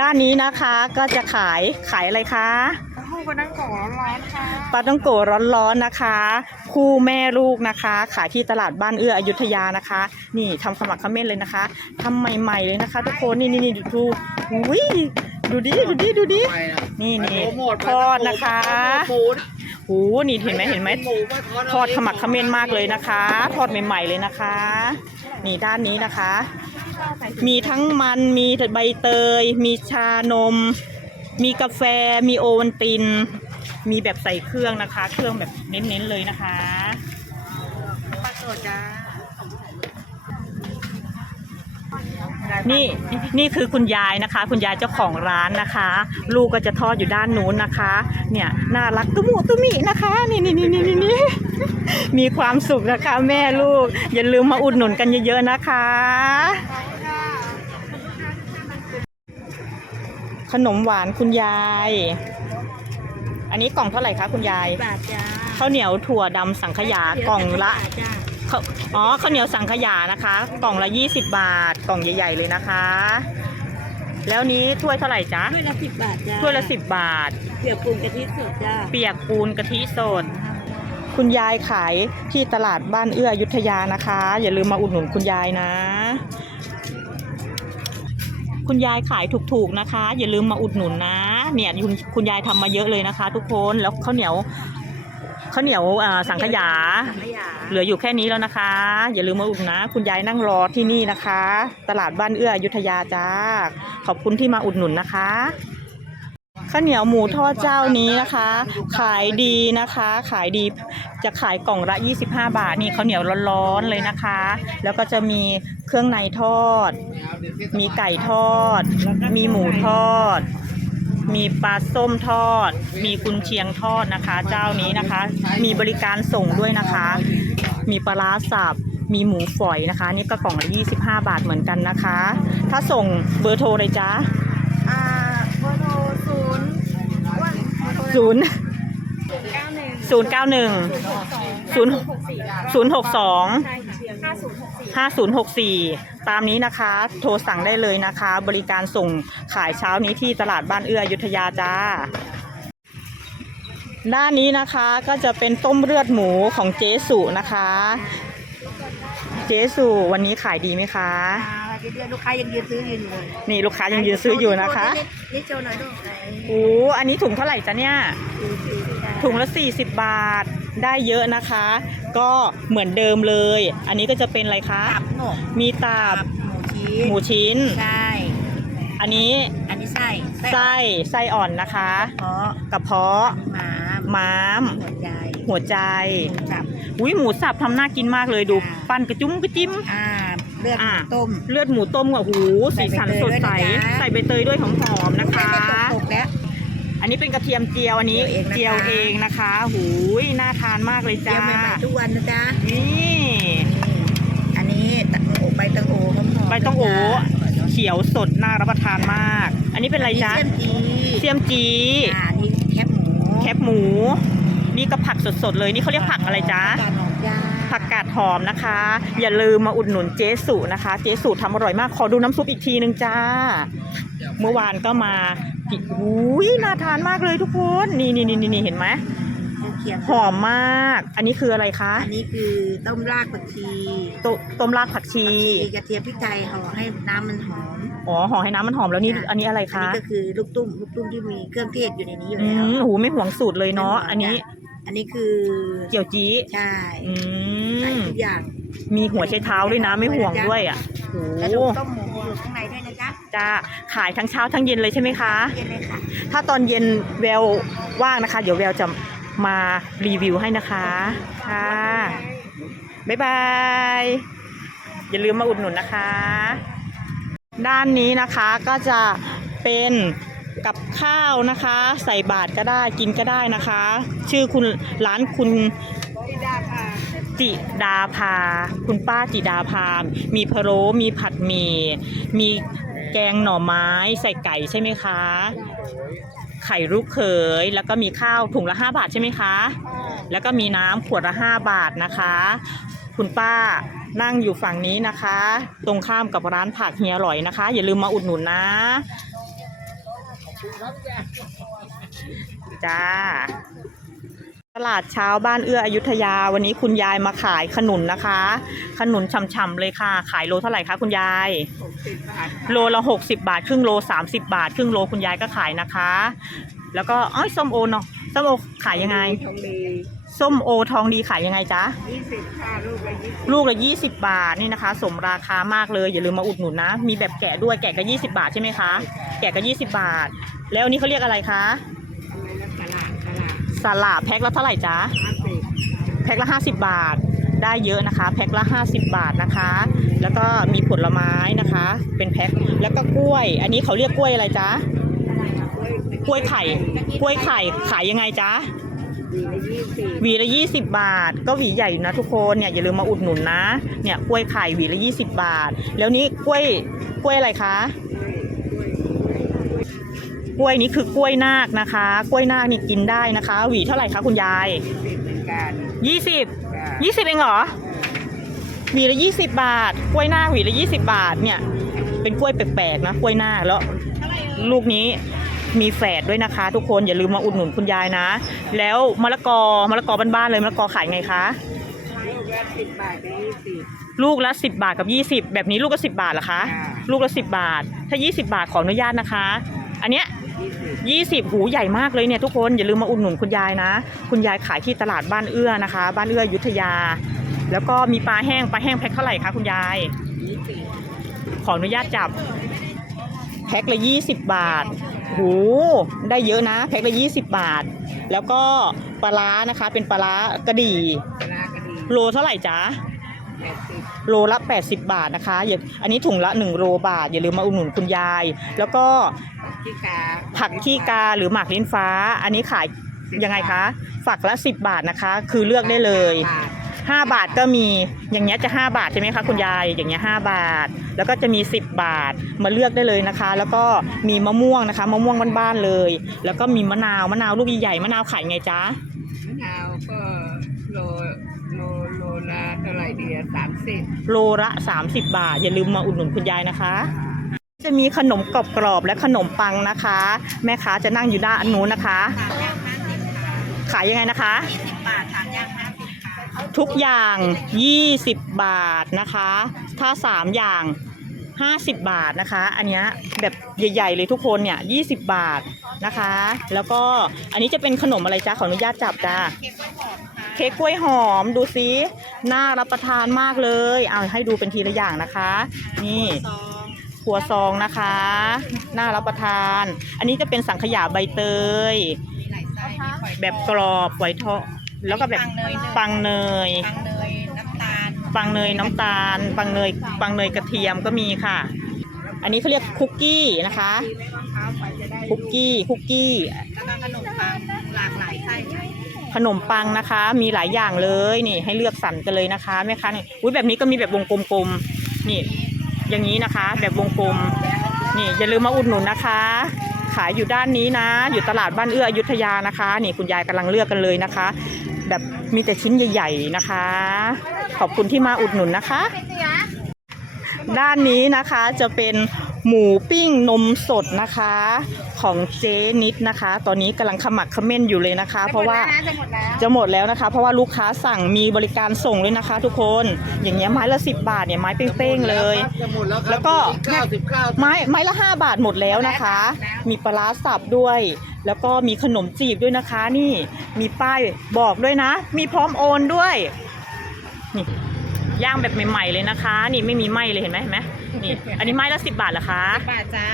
ด้านนี้นะคะก็จะขายขายอะไรคะห้องก็นั่งก่อนร้อนค่ะปลาต้องโกะร้อนๆนะคะ คู่แม่ลูกนะคะ ขายที่ตลาดบ้านเอื้ออยุธยานะคะ นี่ทำขมักเขม้นเลยนะคะทำใหม่ๆเลยนะคะ ทุกคนนี่นี่นี่ดูดูอุ้ยดูดิดูดิดูดินี่นี่ทอดนะคะโอ้นี่เห็นไหมเห็นไหมทอดขมักเขม้นมากเลยนะคะ ทอดใหม่ ๆเลยนะคะ นี่ด้านนี้นะคะ มีทั้งมันมีใบเตย มีชานม มีกาแฟ มีโอวัลติน มีแบบใส่เครื่องนะคะ เครื่องแบบเน้นๆเลยนะคะปลาสดจ้า นี่นี่คือคุณยายนะคะ คุณยายเจ้าของร้านนะคะ ลูกก็จะทอดอยู่ด้านนู้นนะคะ เนี่ยน่ารักตุมุตุมินะคะ นี่นี่นี่นี่นี่นี่มีความสุขนะคะ แม่ลูก อย่าลืมมาอุดหนุนกันเยอะๆนะคะ ขนมหวานคุณยาย อันนี้กล่องเท่าไหร่คะคุณยายบาทจ้าข้าวเหนียวถั่วดำสังขยากล่องละจ้า ข้าวอ๋อข้าวเหนียวสังขยานะคะ กล่องละ 20 บาท กล่องใหญ่ ๆ เลยนะคะ แล้วนี้ถ้วยเท่าไหร่จ๊ะถ้วยละสิบบาทจ้าถ้วยละ 10 บาท เปียกปูนกะทิสดจ้าเปียกปูนกะทิสด คุณยายขายที่ตลาดบ้านเอื้ออยุธยานะคะ อย่าลืมมาอุดหนุนคุณยายนะ คุณยายขายถูกๆนะคะ อย่าลืมมาอุดหนุนนะ เนี่ยคุณคุณยายทำมาเยอะเลยนะคะ ทุกคนแล้วข้าวเหนียว ข้าวเหนียวอ่าสังขยาสังขยา เหลืออยู่แค่นี้แล้วนะคะ อย่าลืมมาอุดหนุนนะ คุณยายนั่งรอที่นี่นะคะ ตลาดบ้านเอื้ออยุธยาจ้า ขอบคุณที่มาอุดหนุนนะคะข้าวเหนียวหมูทอดเจ้านี้นะคะ ขายดีนะคะ ขายดีจะขายกล่องละ 25 บาทนี่ข้าวเหนียวร้อนๆเลยนะคะ แล้วก็จะมีเครื่องในทอด มีไก่ทอด มีหมูทอด มีปลาส้มทอด มีกุนเชียงทอดนะคะ เจ้านี้นะคะ มีบริการส่งด้วยนะคะ มีปลาร้าสับมีหมูฝอยนะคะ นี่ก็กล่องละ25 บาทเหมือนกันนะคะ ถ้าส่งเบอร์โทรเลยจ้าอ่าเบอร์โทรศูนย์อ้วนเบอร์โทรศูนย์เก้าหนึ่งศูนย์เก้าหนึ่งศูนย์ศูนย์หกสอง ใช่ห้าศูนย์หกสี่ห้าศูนย์หก สี่ตามนี้นะคะ โทรสั่งได้เลยนะคะ บริการส่งขายเช้านี้ที่ตลาดบ้านเอื้ออยุธยาจ้า ด้านนี้นะคะก็จะเป็นต้มเลือดหมูของเจสุนะคะ เจสุวันนี้ขายดีไหมคะอ่าเดือนลูกค้ายังยืนซื้อยืนอยู่เลยนี่ลูกค้ายังยืนซื้ออยู่นะคะ นี่โจหน่อยดูไหนโอ้อันนี้ถุงเท่าไหร่จ๊ะเนี่ยสี่สี่จ้าถุงละ 40 บาทได้เยอะนะคะ ก็เหมือนเดิมเลย อันนี้ก็จะเป็นอะไรคะตับหนกมีตับหมูชิ้นหมูชิ้น ใช่ อันนี้อันนี้ไส้ไส้ไส้อ่อนนะคะ เพาะกระเพาะหมาม้าม หัวใจหัวใจกับ อุ้ยหมูสับทำน่ากินมากเลยดูอ่าปั้นกระจุ้มกระจิ้ม อ่าเลือดหอ่า มูต้ม เลือดหมูต้มกับหูสีสันสดใสใส่ใบเตยด้วยนะจ๊ะ ใส่ใบเตยด้วยหอมๆนะคะตกแล้วอั นนี้เป็นกระเทียมเจียวอันนี้เจียวเองนะคะเจียวเองนะคะหูยน่าทานมากเลยเจีจ้ายวใหม่ๆทุกวันนะจ๊ะนี่อันนี้ตังโอใบตังโอหอมๆใบตังโอเขียวสดน่ารับประทานมาก อันนี้เป็นอะไรจ๊ะอันนี้เสียมจีเสี่ยมจีอ่านี่แคบหมูแคบหมู นี่ก็ผักสดๆเลยนี่เขาเรียกผักอะไรจ๊ะกาดหอมจ้าผักกาดหอมนะคะ อย่าลืมมาอุดหนุนเจ๊สุนะคะ เจ๊สุทำอร่อยมากขอดูน้ำซุปอีกทีนึงจ้า เมื่อวานก็มา กินอุ้ยน่าทานมากเลยทุกคน นี่นี่นี่นี่เห็นไหมเขียนหอมมาก อันนี้คืออะไรคะ อันนี้คือต้มรากผักชีตต้มรากผักชีผักชี กระเทียมพริกไทยห่อให้น้ำมันหอม อ๋อห่อให้น้ำมันหอมแล้วนี่จ้ะอันนี้อะไรอันคะนี้ก็คือลูกตุ้มลูกตุ้มที่มีเครื่องเทศอยู่ในนี้อยู่อืแล้วมหูไม่ห่วงสูตรเลยเนาะ อันนี้ อันนี้คือ เกี่ยวจี้ใช่ อืใส่มทุกอย่าง มีหัวไชเท้าด้วยนะไม่ห่วงด้วยอะโอ้กระดูกต้มหมู จ๊ะจ้าขายทั้งเช้าทั้งเย็นเลยใช่ไหมคะ เย็นเลยค่ะ ถ้าตอนเย็นแววว่างนะคะ เดี๋ยวแววจะมารีวิวให้นะคะ ค่ะ บ๊ายบาย อย่าลืมมาอุดหนุนนะคะ ด้านนี้นะคะก็จะเป็นกับข้าวนะคะ ใส่บาตรก็ได้กินก็ได้นะคะ ชื่อคุณร้านคุณจิดาค่ะจิดาภา คุณป้าจิดาภา มีพะโล้มีผัดหมี่มี แกงหน่อไม้ใส่ไก่ใช่ไหมคะ ไข่ลูกเขยแล้วก็มีข้าวถุงละ 5 บาทใช่ไหมคะ แล้วก็มีน้ำขวดละ 5 บาทนะคะ คุณป้านั่งอยู่ฝั่งนี้นะคะ ตรงข้ามกับร้านผักเฮียอร่อยนะคะ อย่าลืมมาอุดหนุนนะ จ้า ลาดเช้าบ้านเอื้ออยุธยาวันนี้คุณยายมาขายขนุนนะคะ ขนุนฉ่ำๆเลยค่ะ ขายโลเท่าไหร่คะคุณยายโลละ60บาท ครึ่งโล30บาท ครึ่งโลคุณยายก็ขายนะคะ แล้วก็อ้อยส้มโอเนาะส้มโอขายยังไงทองดีส้มโอทองดีขายยังไงจ๊ะยี่สิบค่ะลูกละยี่สิบลูกละ20 บาทนี่นะคะ สมราคามากเลยอย่าลืมมาอุดหนุนนะ มีแบบแกะด้วยแกะก็20 บาทใช่ไหมคะ แกะก็20 บาท แล้วอันนี้เขาเรียกอะไรคะาลาแพ็คละเท่าไหร่จ๊ะแพ็คละ 50 บาทได้เยอะนะคะ แพ็คละ 50 บาทนะคะ แล้วก็มีผลไม้นะคะ เป็นแพ็คแล้วก็กล้วย อันนี้เขาเรียกกล้วยอะไรจ๊ะกล้วยไข่กล้วยไข่ขายยังไงจ๊ะดีละยี่สิบบาท ก็หวีใหญ่อยู่นะทุกคนเนี่ยอย่าลืมมาอุดหนุนนะ เนี่ยกล้วยไข่หวีละ20บาท แล้วนี้กล้วยกล้วยอะไรคะ กล้วยนี้คือกล้วยนาคนะคะ กล้วยนาคนี่กินได้นะคะ หวีเท่าไหร่คะคุณยายสิบเหมือนกัน20จ้ะยี่สิบเองเหรอหวีละยี่สิบบาท กล้วยหน้าคหวีละยี่สิบบาทเนี่ย เป็นกล้วยแปลกๆนะกล้วยหน้าคแล้วลูกนี้มีแฝดด้วยนะคะ ทุกคนอย่าลืมมาอุดหนุนคุณยายนะ แล้วมะละกอมะละกอบ้านๆเลยมะละกอขายไงคะลูกละสิบบาทกับยี่สิบลูกละสิบบาทกับยี่สิบแบบนี้ลูกละสิบบาทเหรอคะค่ะลูกละสิบบาท ถ้ายี่สิบาทขออนุญาตนะคะ อันเนี้ย ยี่สิบยี่สิบหูใหญ่มากเลยเนี่ยทุกคนอย่าลืมมาอุดหนุนคุณยายนะ คุณยายขายที่ตลาดบ้านเอื้อนะคะ บ้านเอื้ออยุธยา แล้วก็มีปลาแห้งปลาแห้งแพ็คเท่าไหร่คะคุณยายยี่สิบขออนุญาตจับแพ็คละยี่สิบบาทโหได้เยอะนะแพ็คละยี่สิบบาท แล้วก็ปลาร้านะคะ เป็นปลาร้ากระดี่ปลากระดีโลเท่าไหร่จ๊ะแปดสิบโลละ 80 บาทนะคะอย่าอันนี้ถุงละ 1 โลบาท อย่าลืมมาอุดหนุนคุณยาย แล้วก็ ขี้กาผักขี้กาหรือหมากลิ้นฟ้า อันนี้ขายยังไงคะฝักละ 10 บาทนะคะ คือเลือกได้เลย บาท5 บาทก็มีอย่างเงี้ยจะ 5 บาทใช่ไหมคะคุณยายอย่างเงี้ย5บาท แล้วก็จะมี 10 บาทมาเลือกได้เลยนะคะ แล้วก็มีมะม่วงนะคะมะม่วงบ้านๆเลย แล้วก็มีมะนาวมะนาวลูกใหญ่ๆมะนาวขายไงจ๊ะมะนาวก็โลโลโลละเท่าไหร่ดีอะสามสิบโลละ 30 บาท อย่าลืมมาอุดหนุนคุณยายนะคะ จะมีขนมกรอบๆและขนมปังนะคะ แม่ค้าจะนั่งอยู่ด้านนู้นนะคะ ขายยังไงนะคะบาทสามอย่างห้าสิบค่ะทุกอย่าง 20 บาทนะคะ ถ้า 3 อย่าง 50 บาทนะคะ อันเนี้ยแบบใหญ่ๆเลยทุกคนเนี่ย20 บาทนะคะ แล้วก็อันนี้จะเป็นขนมอะไรจ้าขออนุญาตจับจ้าเค้กกล้วยหอมค่ะเค้กกล้วยหอมดูซิน่ารับประทานมากเลย เอาให้ดูเป็นทีละอย่างนะคะ นี่ซอง ครัวซองนะคะ น่ารับประทาน อันนี้จะเป็นสังขยาใบเตยมีหลายไส้มีฝอยแบบกรอบไวทองแล้วก็แบบปังเนยปังเนยน้ำตาลปังเนยน้ำตาล ปังเนยปังเนยกระเทียมก็มีค่ะ อันนี้เขาเรียกคุกกี้นะคะมีเม็ดมะพร้าวไปจะได้คุกกี้คุกกี้แล้วก็ขนมปังหลากหลายไส้ค่ะขนมปังนะคะ มีหลายอย่างเลยนี่ให้เลือกสรรกันเลยนะคะแม่ค้านี่อุ้ยแบบนี้ก็มีแบบวงกลมๆนี่ อย่างนี้นะคะ แบบวงกลมนี่อย่าลืมมาอุดหนุนนะคะ ขายอยู่ด้านนี้นะ อยู่ตลาดบ้านเอื้ออยุธยานะคะ นี่คุณยายกำลังเลือกกันเลยนะคะ แบบมีแต่ชิ้นใหญ่ ๆนะคะ ขอบคุณที่มาอุดหนุนนะคะ ด้านนี้นะคะจะเป็น หมูปิ้งนมสดนะคะ ของเจ๊นิดนะคะ ตอนนี้กำลังขมักเขม้นอยู่เลยนะคะ เพราะว่าจะหมดแล้วจะหมดแล้วนะคะ เพราะว่าลูกค้าสั่งมีบริการส่งด้วยนะคะ ทุกคนอย่างเงี้ยไม้ละสิบบาทเนี่ยไม้เป้งๆเลย จะหมดแล้วครับแล้วก็ เก้าสิบเก้าไม้ไม้ละห้าบาทหมดแล้วนะคะ มีปลาร้าสับด้วย แล้วก็มีขนมจีบด้วยนะคะ นี่มีป้ายบอกด้วยนะ มีพร้อมโอนด้วยนี่ ย่างแบบใหม่ๆเลยนะคะ นี่ไม่มีไหมเลยเห็นไหมเห็นไหมนี่ อันนี้ไม้ละสิบบาทเหรอคะบาทจ้า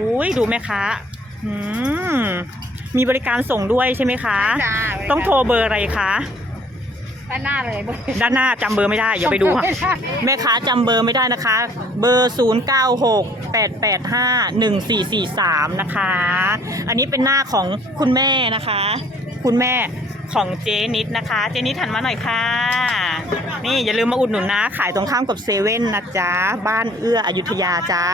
อุ้ยดูแม่ค้าอืมมีบริการส่งด้วยใช่ไหมคะจ้าต้องโทรเบอร์อะไรคะด้านหน้าเลยด้านหน้าจำเบอร์ไม่ได้อย่าไปดูค่ะแม่ค้าจำเบอร์ไม่ได้นะคะ เบอร์ 0 9 6 8 8 5 1 4 4 3 นะคะ อันนี้เป็นหน้าของคุณแม่นะคะ คุณแม่ ของเจนิดนะคะ เจนิดหันมาหน่อยค่ะ นี่อย่าลืมมาอุดหนุนนะ ขายตรงข้ามกับเซเว่นนะจ๊ะ บ้านเอื้ออยุธยาจ้า